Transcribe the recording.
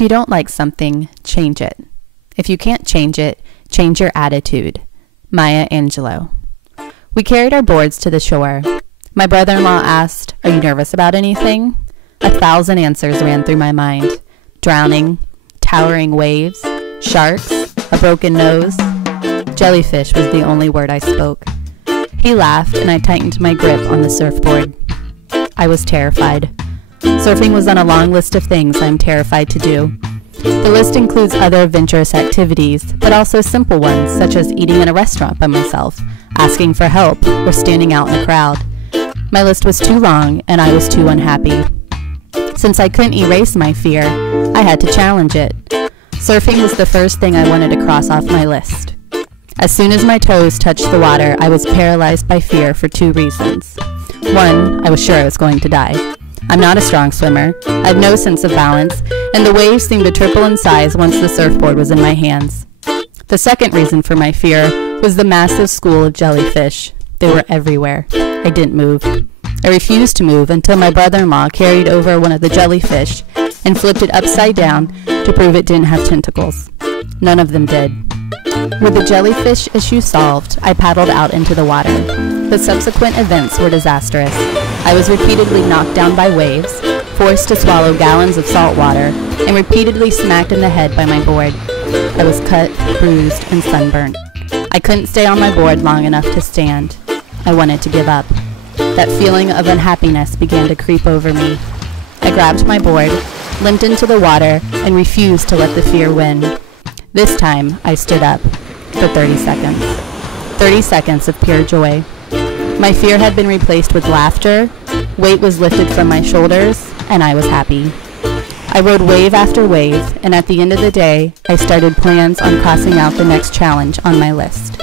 If you don't like something, change it. If you can't change it, change your attitude. Maya Angelou. We carried our boards to the shore. My brother-in-law asked, "Are you nervous about anything?" 1,000 answers ran through my mind. Drowning, towering waves, sharks, a broken nose. Jellyfish was the only word I spoke. He laughed, and I tightened my grip on the surfboard. I was terrified. Surfing was on a long list of things I'm terrified to do. The list includes other adventurous activities, but also simple ones, such as eating in a restaurant by myself, asking for help, or standing out in a crowd. My list was too long, and I was too unhappy. Since I couldn't erase my fear, I had to challenge it. Surfing was the first thing I wanted to cross off my list. As soon as my toes touched the water, I was paralyzed by fear for 2 reasons. 1, I was sure I was going to die. I'm not a strong swimmer. I have no sense of balance, and the waves seemed to triple in size once the surfboard was in my hands. The second reason for my fear was the massive school of jellyfish. They were everywhere. I didn't move. I refused to move until my brother-in-law carried over one of the jellyfish and flipped it upside down to prove it didn't have tentacles. None of them did. With the jellyfish issue solved, I paddled out into the water. The subsequent events were disastrous. I was repeatedly knocked down by waves, forced to swallow gallons of salt water, and repeatedly smacked in the head by my board. I was cut, bruised, and sunburnt. I couldn't stay on my board long enough to stand. I wanted to give up. That feeling of unhappiness began to creep over me. I grabbed my board, limped into the water, and refused to let the fear win. This time, I stood up for 30 seconds. 30 seconds of pure joy. My fear had been replaced with laughter, weight was lifted from my shoulders, and I was happy. I rode wave after wave, and at the end of the day, I started plans on crossing out the next challenge on my list.